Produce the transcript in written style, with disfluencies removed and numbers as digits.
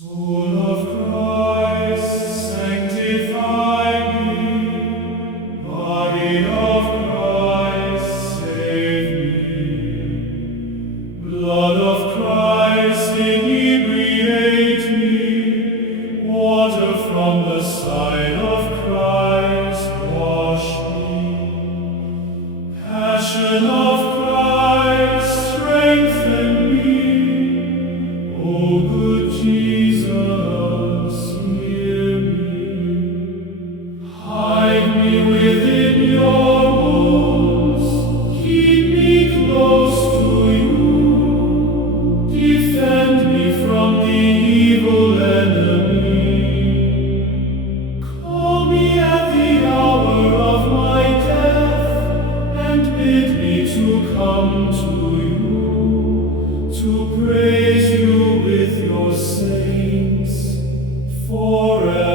Soul of Christ, sanctify me. Body of Christ, save me. Blood of Christ, inebriate me. Water from the side of Christ, wash me. Passion of Christ, strengthen me. O good Jesus, hear me. Hide me within your walls. Keep me close to you. Defend me from the evil enemy. Call me at the hour of my death, and bid me to come to you, to praise you with your saints forever.